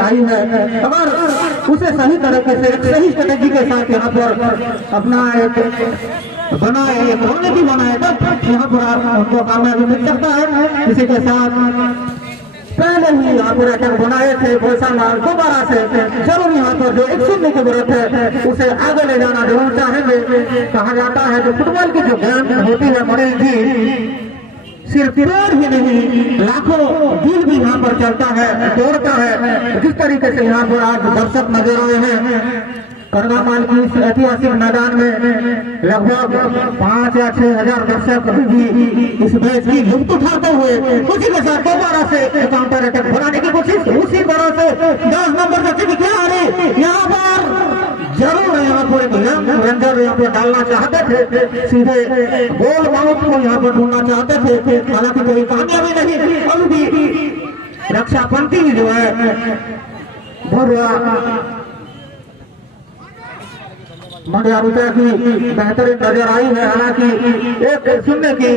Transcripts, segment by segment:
आई है, अगर उसे सही तरीके से सही स्ट्रेटेजी के साथ यहाँ पर अपना एक बनाए, एक रणनीति बनाए, तब यहाँ पर आपको कामयाबी मिल सकता है। इसी के साथ पहले ही यहाँ पर अटैक बनाए थे भोसा लाल, दोबारा से जरूर यहाँ पर जो एक सुनने की जरूरत है उसे आगे ले जाना जरूर चाहेंगे। कहा जाता है कि फुटबॉल की जो गेम होती है मनीष जी, सिर्फ पैर ही नहीं लाखों दिल भी यहाँ पर चलता है, दौड़ता है। जिस तरीके से यहाँ पर आज दर्शक नजर आए हैं करगामाल की इस ऐतिहासिक मैदान में, लगभग 5 या 6 हजार दर्शक भी इस मैच की लुत्फ उठाते हुए उसी के साथ दोबारा से काउंटर अटैक बनाने की कोशिश, उसी तरह से 10 नंबर जैसे कि खिलाड़ी यहाँ पर जरूर यहाँ पर एक रेंजर यहाँ पर डालना चाहते थे, सीधे गोल माउथ को यहाँ पर ढूंढना चाहते थे, हालांकि कोई कामयाबी नहीं। अभी भी रक्षा पंक्ति जो है भरुआ मंडिया रुचा की बेहतरीन नजर आई है, हालांकि एक सुनने की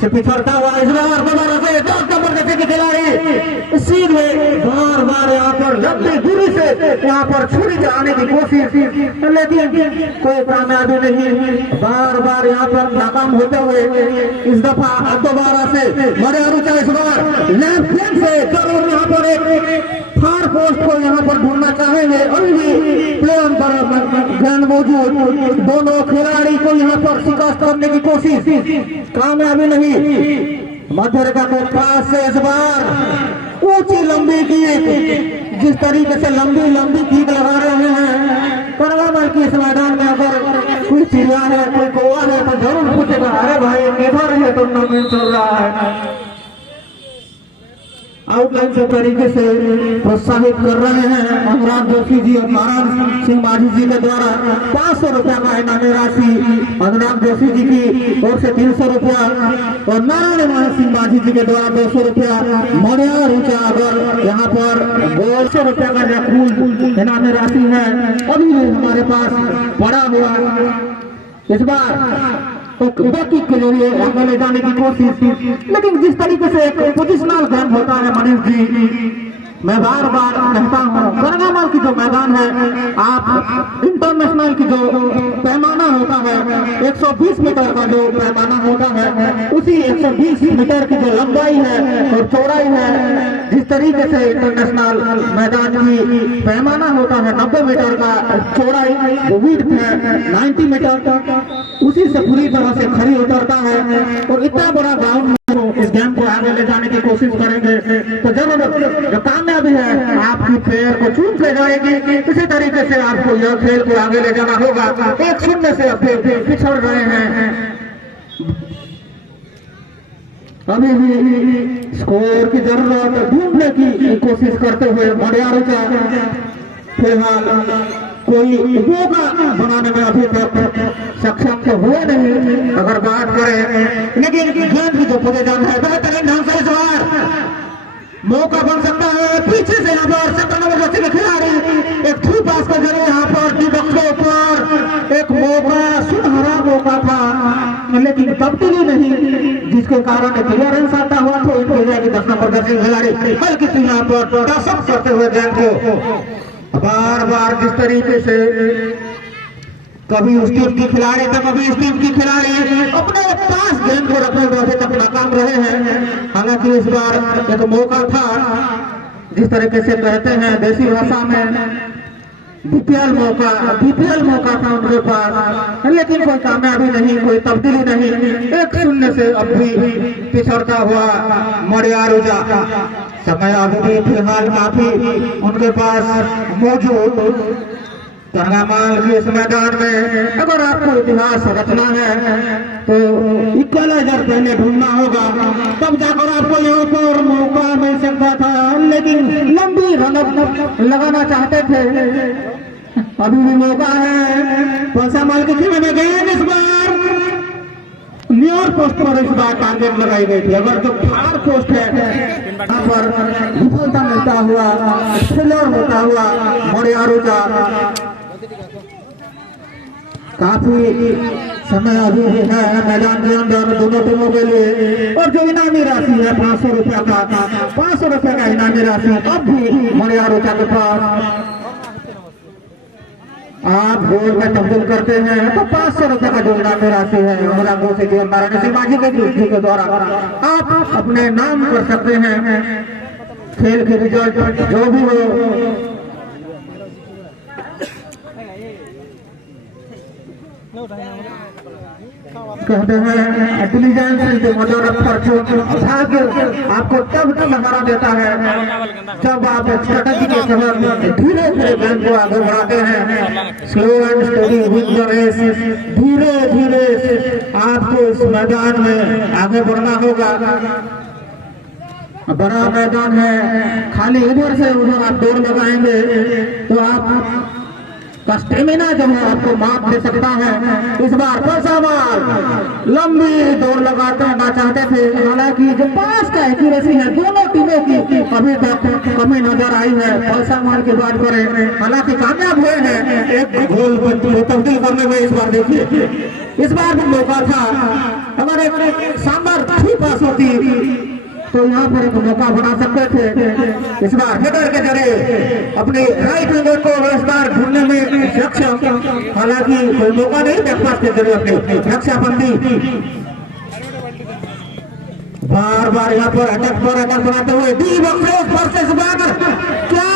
से पिछड़ता हुआ इस बार दोबारा से 10 नंबर जैसे की खिलाड़ी सीधे बार बार यहाँ पर लंबी दूरी से यहाँ पर छुरी चलाने की कोशिश, लेकिन कोई कामयाबी नहीं, बार बार यहाँ पर नाकाम होते हुए इस दफा दोबारा से मंडिया रुचा इस बार लेफ्ट हैंड से जरूर यहाँ पर एक फार पोस्ट को यहाँ पर ढूंढना चाहेंगे। अभी भी प्लेन पर गेंद मौजूद, दोनों खिलाड़ी को यहाँ पर शिकस्त करने की कोशिश, कामयाबी नहीं। मध्य रेखा के पास से इस बार ऊंची लंबी किक, जिस तरीके से लंबी लंबी किक लगा रहे हैं करगामाल की इस मैदान में, अगर कोई चिड़िया है कोई कौवा है तो जरूर पूछेगा, अरे भाई किधर है टूर्नामेंट चल रहा है। आउटलाइन से तरीके से प्रोत्साहित कर रहे हैं अनुराग जोशी जी और नारायण सिंह माझी जी के द्वारा 500 रुपया का इनामी राशि अनुराग जोशी जी की ओर से 300 रुपया और नारायण सिंह माझी जी के द्वारा 200 रुपया। मंडिया रुचा अगर यहाँ पर 200 रुपया का कुल इनामी राशि है अभी हमारे पास पड़ा हुआ, इस बार बाकी के लिए आगे ले जाने की कोशिश, लेकिन जिस तरीके से एक पोजिशनल गेम होता है मनीष जी, मैं बार बार कहता हूँ करगामाल की जो मैदान है, आप इंटरनेशनल की जो पैमाना होता है 120 मीटर का जो पैमाना होता है, उसी 120 मीटर की जो लंबाई है और चौड़ाई है, जिस तरीके से इंटरनेशनल मैदान की पैमाना होता है 90 मीटर का चौड़ाई, विड्थ है 90 मीटर, उसी से पूरी तरह से खरी उतरता है। और इतना बड़ा ग्राउंड इस गेम को आगे ले जाने की कोशिश करेंगे तो जरूर जो कामयाबी है आपकी पैर को चूम ले जाएगी। इसी तरीके से आपको यह खेल को आगे ले जाना होगा। 1-0 से पिछड़ रहे हैं, अभी भी स्कोर की जरूरत ढूंढने की कोशिश करते हुए मंडिया रुचा फिलहाल कोई मौका बनाने में अभी तक सक्षम तो हुए नहीं। अगर बात करें लेकिन गेंद की जो पोजीशन है बेहतरीन ढंग से इस बार मौका बन सकता है, पीछे से यहाँ पर 7 नंबर के खिलाड़ी एक थ्रू पास के जरिए यहाँ पर डी बॉक्स के ऊपर एक मौका, सुनहरा मौका था, लेकिन तब्दीली नहीं, जिसके कारण क्लियरेंस आता हुआ तो इनको जाएगी 10 नंबर के खिलाड़ी बल्कि यहाँ पर टॉसअप करते हुए गेंद को बार बार जिस तरीके से कभी उस टीम की खिलाड़ी तो कभी इस टीम की खिलाड़ी अपने पास गेंद को रखने में अभी तक नाकाम रहे हैं। हालांकि इस बार एक मौका था, जिस तरीके से कहते हैं देसी भाषा में बीपीएल मौका था उनके पास, लेकिन कोई कामयाबी नहीं, कोई तब्दीली नहीं। 1-0 से अब भी पिछड़ता हुआ मंडिया रुचा, समय अभी फिलहाल काफी उनके पास मौजूद। करगामाल के इस मैदान में अगर आपको इतिहास रचना है तो इक्वलाइजर पहले ढूंढना होगा, तब जाकर आपको यहाँ पर मौका मिल सकता था, लेकिन लंबी रनअप लगाना चाहते थे। अभी भी मौका है, भोसा माल के खेमे में गेंद इस बार नियर पोस्ट पर इस बार टारगेट लगाई गई थी। अगर जो फार पोस्ट है यहाँ पर विफलता मिलता हुआ, फेलियर होता हुआ मंडिया रुचा काफी समय अभी भी है मैदान के अंदर दोनों टीमों के लिए। और जो इनामी राशि है 500 रुपया का, 500 रुपये का इनामी राशि अब भी मोरिया रोचा के पास। आप गोल में तब्दील करते हैं तो 500 रुपये का जो इनामी राशि है रंगों से केवल नारायण सिंह माझी के द्वारा आप अपने नाम कर सकते हैं। खेल के रिजल्ट जो भी हो कहते हैं intelligence is the mother of Fortune. भाग्य आपको तब सहारा देता है जब आप स्ट्रेटजी के तहत धीरे धीरे गेम को आगे बढ़ाते हैं। Slow and steady win the race. धीरे धीरे आपको इस मैदान में आगे बढ़ना होगा। बड़ा मैदान है, खाली इधर से उधर आप दौड़ लगाएंगे तो आप का स्टेमिना जो है आपको मात दे सकता है। इस बार पैसामाल लंबी दौड़ लगाते ना चाहते थे, हालांकि जो पास का एक्यूरेसी है दोनों टीमों की अभी तक कमी नजर आई है। पैसामाल की बात करें हालांकि कामयाब हुए हैं एक गोल तब्दील करने में। इस बार देखिए इस बार भी मौका था, अगर एक शानदार थी पास होती तो यहाँ पर एक मौका बना सकते थे। इस बार हेडर के जरिए अपने राइट विंगर को इस बार ढूंढने में सक्षम, हालांकि कोई मौका नहीं बैकपास के जरिए अपनी रक्षाबंदी। बार बार यहाँ पर अटक बनाते हुए डी बॉक्स इस बार क्या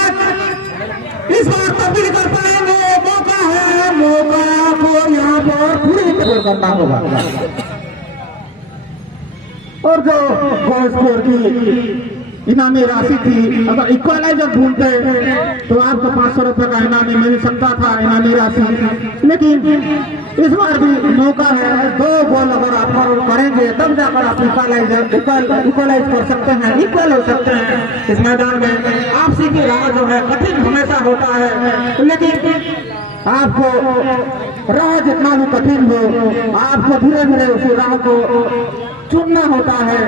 इस बार तब्दील कर पाएंगे? मौका है, मौका को यहाँ पर पूरी तरह करना होगा। और जो गोल स्कोर की इनामी राशि थी अगर इक्वलाइजर ढूंढते तो आपको 500 रुपये का इनामी मिल सकता था इनामी राशि। लेकिन इस बार भी मौका है, 2 गोल अगर आप करेंगे तब जाकर आप इक्वलाइज कर सकते हैं, इक्वल हो सकते हैं। इस मैदान में आपसी की राह जो है कठिन हमेशा होता है, लेकिन आपको राह जितना भी कठिन हो आपको धीरे धीरे उस राह को चुनना होता है,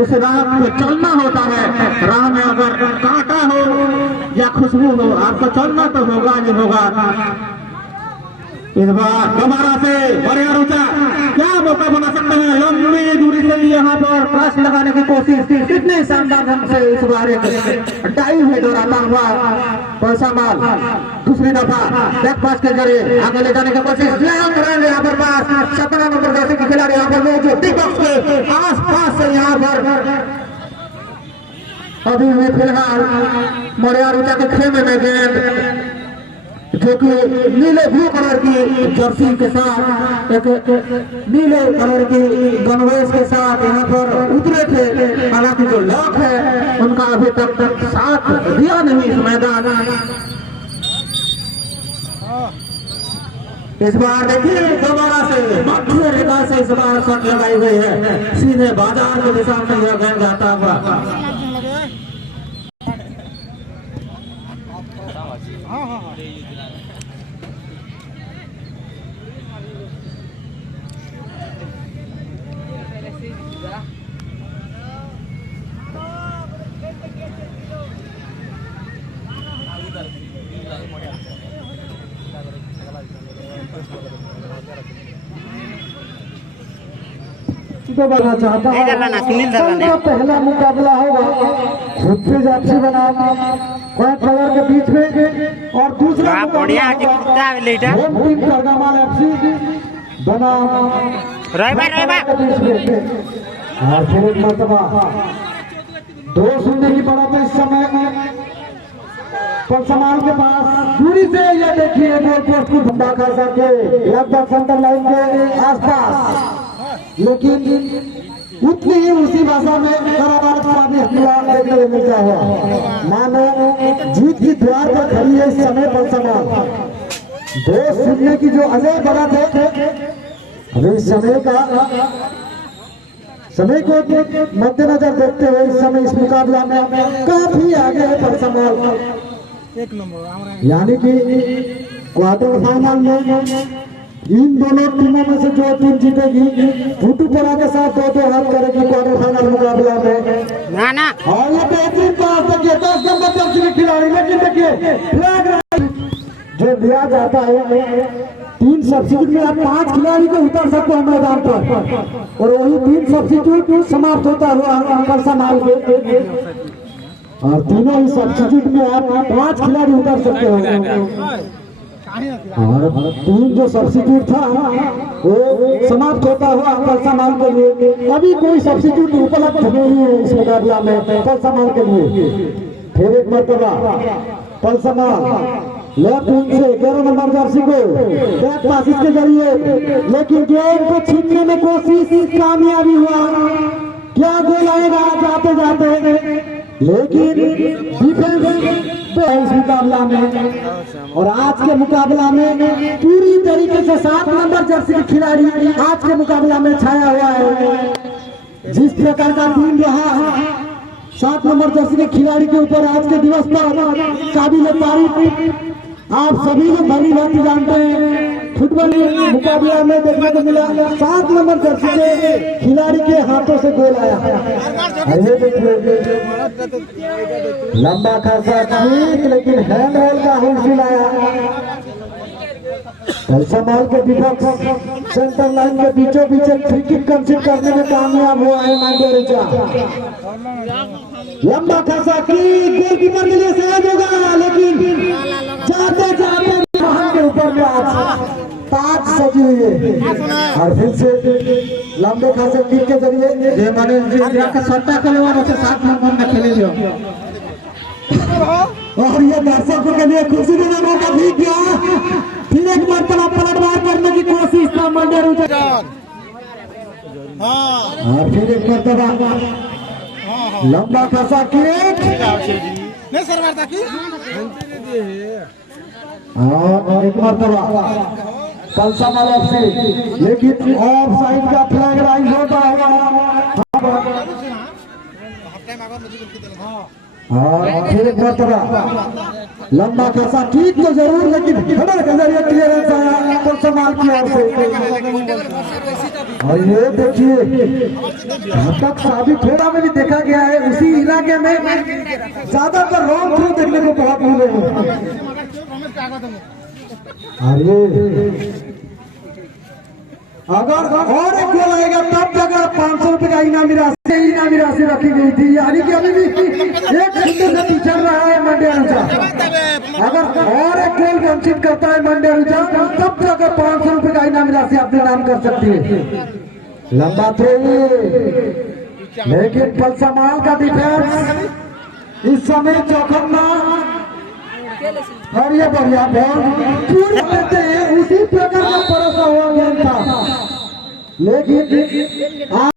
उस राह पे चलना होता है। राह में अगर कांटा हो या खुशबू हो आपको चलना तो होगा ही होगा। इस बार दोबारा से बड़े रोचा क्या मौका बना सकते हैं? लंबी दूरी से यहाँ पर क्रॉस लगाने की कोशिश थी, कितने शानदार ढंग से इस बार एक डाइव है दोहराता हुआ पैसामाल दूसरी दफा बैक पास के जरिए आगे ले जाने की कोशिश। यहाँ पर पास 17 नंबर जैसे के खिलाड़ी यहाँ पर मौजूद डी बॉक्स के आस पास से यहाँ पर अभी भी फिलहाल मोरिया रोचा के खेमे में गेंद जो कि नीले ब्लू कलर की जर्सी के साथ एक नीले कलर की गनवेश के साथ यहाँ पर उतरे थे, हालांकि जो लॉक है उनका अभी तक साथ दिया नहीं इस मैदान। इस बार देखिए दोबारा से मध्य रेखा से इस बार शॉट लगाई गई है, सीधे बाजार के दिशा में यह गेंद जाता हुआ। तो बना चाहता हूँ पहला मुकाबला होगा खुद पे जाती बनाम कोई कलर के बीच में, और दूसरा करगामाल एफसी बनाम के बीच में। और फिर एक मरतबा 2-0 की बढ़त है इस समय परसमाल के पास। दूरी से ये देखिए गोल पोस्ट को धंधा कर सके लगभग सेंटर लाइन के आसपास, लेकिन उतनी ही उसी भाषा में देखने को मिलता है। मानो जीत की द्वार पर खड़ी है इस समय परसमाल। 2-0 की जो अजय बढ़त है अभी समय को मद्देनजर देखते हुए इस समय इस मुकाबला में काफी आगे है परसमाल। यानी कि क्वार्टर फाइनल में इन दोनों टीमों में से जो टीम जीतेगी भूटूपुरा के साथ 2-2 हाथ करेगी क्वार्टर फाइनल मुकाबला में। ना और ये बेहतरीन पास देखिए 10 नंबर जर्सी के खिलाड़ी, लेकिन देखिए फ्लैग जो लिया जाता है 3 सब्सिट्यूट में आप 5 खिलाड़ी को उतार सकते हो मैदान पर, और वही 3 सब्सिट्यूट समाप्त होता हुआ कल संभाल के, और तीनों ही सब्सिट्यूट में आप 5 खिलाड़ी उतार सकते हो। और 3 जो सब्सिट्यूट था वो समाप्त होता हुआ कल संभाल के लिए। अभी कोई सब्सिट्यूट उपलब्ध नहीं है इस मुकाबला में कल संभाल के लिए। फिर एक मरतबा कल संभाल लेफ्ट विंग से 11 नंबर जर्सी को बैक पासिस के जरिए, लेकिन गेंद को छीनने में कोशिश कामयाबी हुआ। क्या गोल आएगा जाते जाते, लेकिन डिफेंस इस मुकाबला में, और आज के मुकाबला में पूरी तरीके से 7 नंबर जर्सी के खिलाड़ी आज के मुकाबला में छाया हुआ है। जिस प्रकार का टीम रहा 7 नंबर जर्सी के खिलाड़ी के ऊपर आज के दिवस पर काबिल तारीफ आप सभी लोग भली भांति जानते हैं। फुटबॉल मुकाबला में देखने को मिला 7 नंबर जर्सी के खिलाड़ी के हाथों से गोल आया। ये देखिए लंबा खासा ठीक, लेकिन हैंड बॉल का हुल आया। संभाल के डिफेंस सेंटर लाइन के बीचों बीच फ्री किक कंसीड करने में कामयाब हुआ है मांडेरिचा। लंबा खासा किक गोलकीपर के लिए सहज होगा, लेकिन जाते जाते के ऊपर में आज 5 सजी हुई है। और फिर से लंबे खासे किक के जरिए जे मनीष जी जाके सट्टा खेलवा से 7 नंबर में खेले लियो, और ये दर्शकों के लिए खुशी देने का मौका भी किया। फिर एक मरतबा पलटवार करने की कोशिश था मंडेरिचा, और फिर एक मरतबा लंबा खासा किक नहीं सर मारता की और एक मरतबा कलसा एफसी, लेकिन ऑफ साइड का फ्लैग राइज होता होगा। और फिर एक मरतबा लंबा खासा ठीक तो जरूर, लेकिन खबर के जरिए क्लियरेंस आया तो संभाल की ओर से। और ये देखिए घातक साबित होता में भी देखा गया है, उसी इलाके में ज्यादातर रॉन्ग थ्रो देखने को बहुत मिले हैं। अगर और एक गोल आएगा तब जगह 500 रुपए का इनामी राशि रखी गई थी, यानी कि अभी भी एक शून्य से पीछे रहा है मंडेरिचा। अगर और एक गोल वंचित करता है मंडेरिचा तब जगह 500 रुपए का इनामी राशि अपने नाम कर सकती है। लंबा थ्रो, लेकिन पलसमाल का डिफेंस इस समय चौखन्ना, और ये बढ़िया बॉल पूरी करते हैं उसी प्रकार का परोसा हुआ गेंद था, लेकिन